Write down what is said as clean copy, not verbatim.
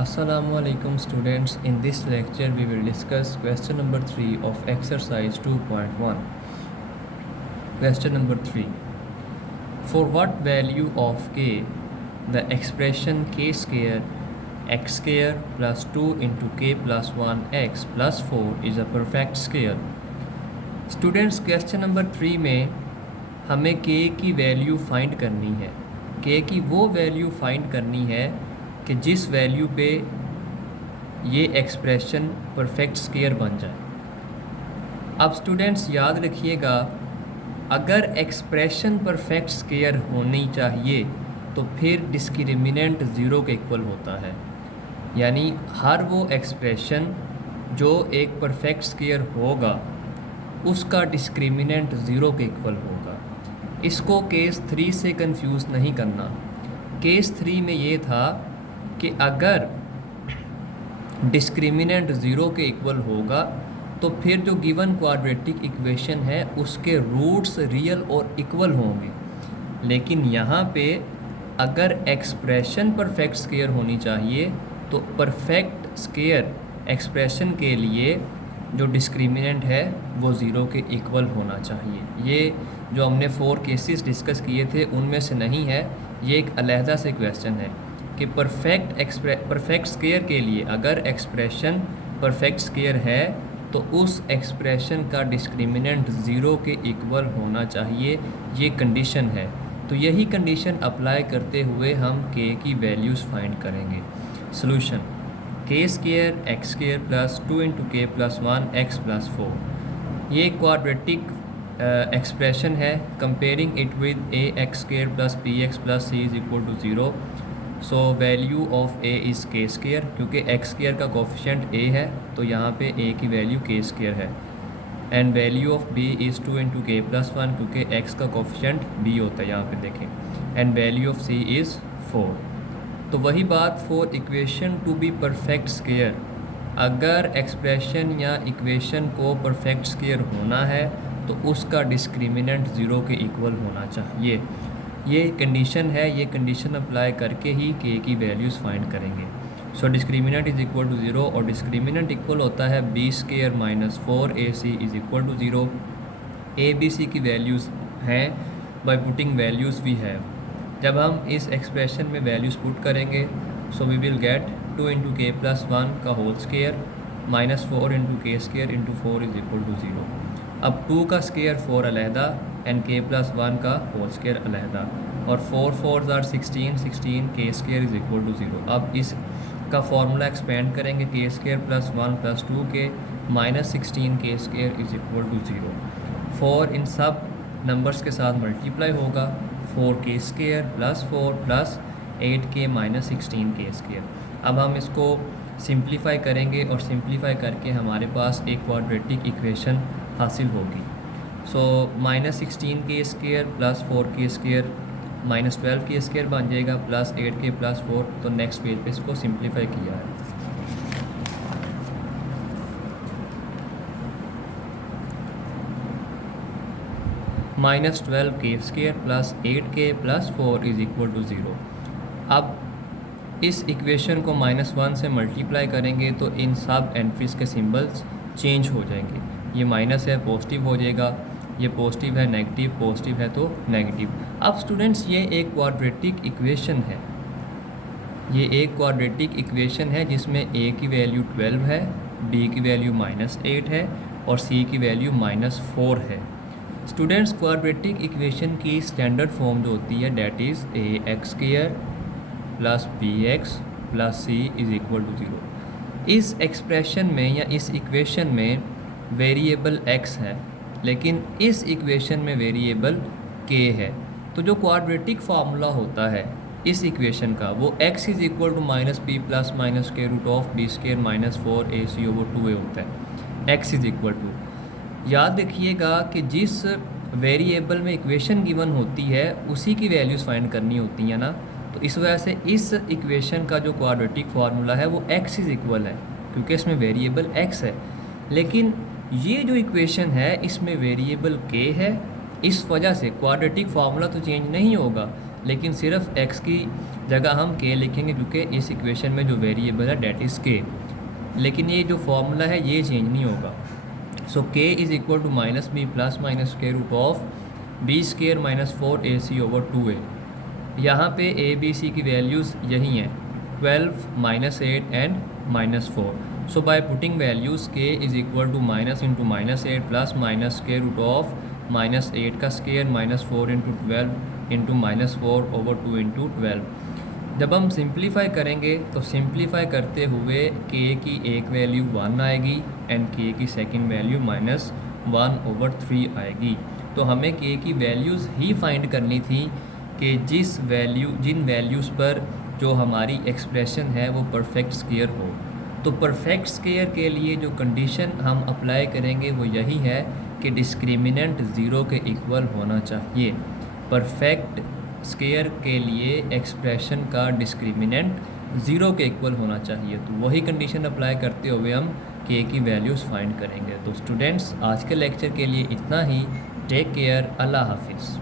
Assalamualaikum students. In this lecture we will discuss question number 3 of exercise 2.1. Question number 3. For what value of k the expression k square x square plus 2 into k plus 1 x plus 4 is a perfect square. Students, question number 3 में हमें k की value find करनी है. k की वो value find करनी है कि जिस वैल्यू पे ये एक्सप्रेशन परफेक्ट स्क्वायर बन जाए. अब स्टूडेंट्स याद रखिएगा, अगर एक्सप्रेशन परफेक्ट स्क्वायर होनी चाहिए तो फिर डिस्क्रिमिनेंट ज़ीरो के इक्वल होता है. यानी हर वो एक्सप्रेशन जो एक परफेक्ट स्क्वायर होगा उसका डिस्क्रिमिनेंट ज़ीरो के इक्वल होगा. इसको केस 3 से कंफ्यूज नहीं करना. केस 3 में ये था कि अगर डिस्क्रिमिनेंट ज़ीरो के इक्वल होगा तो फिर जो गिवन क्वाड्रेटिक इक्वेशन है उसके रूट्स रियल और इक्वल होंगे. लेकिन यहाँ पे अगर एक्सप्रेशन परफेक्ट स्क्वायर होनी चाहिए तो परफेक्ट स्क्वायर एक्सप्रेशन के लिए जो डिस्क्रिमिनेंट है वो ज़ीरो के इक्वल होना चाहिए. ये जो हमने 4 केसेस डिस्कस किए थे उनमें से नहीं है, ये एक अलहदा से क्वेश्चन है कि परफेक्ट स्क्वायर के लिए अगर एक्सप्रेशन परफेक्ट स्क्वायर है तो उस एक्सप्रेशन का डिस्क्रिमिनेंट ज़ीरो के इक्वल होना चाहिए. ये कंडीशन है. तो यही कंडीशन अप्लाई करते हुए हम k की वैल्यूज़ फाइंड करेंगे. Solution: k square x square plus 2 into k plus 1 x plus 4. ये क्वाड्रेटिक एक्सप्रेशन है. Comparing it with a x square plus b x plus c is equal to 0. So value of a is k square. क्योंकि x square का coefficient a है तो यहाँ पे ए की value k square है. And value of b is 2 into k plus 1 क्योंकि x का कोफिशिएंट बी होता है यहाँ पे देखें. And value of c is 4. तो वही बात for equation to be perfect square, अगर एक्सप्रेशन या इक्वेशन को परफेक्ट स्क्वायर होना है तो उसका डिस्क्रिमिनेंट ज़ीरो के इक्वल होना चाहिए. ये कंडीशन है. ये कंडीशन अप्लाई करके ही k की वैल्यूज़ फाइंड करेंगे. So discriminant is equal to 0 और डिस्क्रिमिनेंट इक्वल होता है b square minus 4ac is equal to 0. A b c की वैल्यूज़ हैं by putting values we have. जब हम इस एक्सप्रेशन में वैल्यूज़ पुट करेंगे so we will get 2 into k plus 1 का whole square minus 4 into k square into 4 is equal to 0. अब 2 का स्क्वायर 4 अलहदा एंड के प्लस 1 का होल स्क्वायर अलहदा. और 4 4 आर 16 के स्क्वायर इज़ इक्वल टू 0. अब इसका फार्मूला एक्सपेंड करेंगे के स्क्वायर प्लस 1 प्लस 2 के माइनस 16 के स्क्वायर इज़ इक्वल टू 0. 4 इन सब नंबर्स के साथ मल्टीप्लाई होगा. 4 के स्क्वायर प्लस 4 प्लस 8 के माइनस 16 के स्क्वायर. अब हम इसको सिंप्लीफाई करेंगे और सिंप्लीफाई करके हमारे पास एक क्वाड्रेटिक इक्वेशन हासिल होगी. सो माइनस 16 के स्क्वायर प्लस 4 के स्क्वायर माइनस 12 के स्क्वायर बन जाएगा प्लस 8 के प्लस 4. तो नेक्स्ट पेज पे इसको सिंप्लीफाई किया है. माइनस 12 के स्क्वायर प्लस 8 के प्लस 4 इज़ इक्वल टू 0. अब इस इक्वेशन को -1 से मल्टीप्लाई करेंगे तो इन सब एंट्रीज़ के सिंबल्स चेंज हो जाएंगे. ये माइनस है पॉजिटिव हो जाएगा, ये पॉजिटिव है नेगेटिव, पॉजिटिव है तो नेगेटिव. अब स्टूडेंट्स ये एक क्वाड्रेटिक इक्वेशन है. ये एक क्वाड्रेटिक इक्वेशन है जिसमें a की वैल्यू 12 है, b की वैल्यू -8 है और c की वैल्यू -4 है. स्टूडेंट्स, क्वाड्रेटिक इक्वेशन की स्टैंडर्ड फॉर्म जो होती है that is a x square plus b x plus c is equal to 0. इस एक्सप्रेशन में या इस इक्वेशन में वेरिएबल x है लेकिन इस इक्वेशन में वेरिएबल k है. तो जो क्वाड्रेटिक फार्मूला होता है इस इक्वेशन का वो x is equal to minus b plus minus के root of b square minus 4ac over 2a होता है. x इज़ इक्वल टू, याद रखिएगा कि जिस वेरिएबल में इक्वेशन गिवन होती है उसी की वैल्यूज़ फाइंड करनी होती हैं ना. तो इस वजह से इस इक्वेशन का जो क्वाड्रेटिक फार्मूला है वो x इज़ इक्वल है क्योंकि इसमें वेरिएबल x है. लेकिन ये जो इक्वेशन है इसमें वेरिएबल k है. इस वजह से क्वाड्रेटिक फार्मूला तो चेंज नहीं होगा लेकिन सिर्फ x की जगह हम k लिखेंगे क्योंकि इस इक्वेशन में जो वेरिएबल है डेट इज़ k, लेकिन ये जो फॉर्मूला है ये चेंज नहीं होगा। So k is equal to minus b plus minus square root of b square minus 4ac over 2a। यहाँ पे ए बी सी की वैल्यूज़ यही हैं 12 minus 8 and minus 4। So by putting values k is equal to minus into minus 8 plus minus square root of minus 8 का square minus 4 into 12 into minus 4 over 2 into 12। जब हम simplify करेंगे तो simplify करते हुए k की एक वैल्यू 1 आएगी एंड k की सेकंड वैल्यू माइनस 1 ओवर 3 आएगी। तो हमें k की वैल्यूज़ ही फाइंड करनी थी कि जिन वैल्यूज़ पर जो हमारी एक्सप्रेशन है वो परफेक्ट स्क्वायर हो। तो परफेक्ट स्क्वायर के लिए जो कंडीशन हम अप्लाई करेंगे वो यही है कि डिस्क्रिमिनेंट ज़ीरो के इक्वल होना चाहिए। परफेक्ट स्क्वायर के लिए एक्सप्रेशन का डिस्क्रिमिनेंट ज़ीरो के इक्वल होना चाहिए। तो वही कंडीशन अप्लाई करते हुए हम k की वैल्यूज़ फाइंड करेंगे। तो स्टूडेंट्स, आज के लेक्चर के लिए इतना ही। टेक केयर, अल्लाह हाफिज़।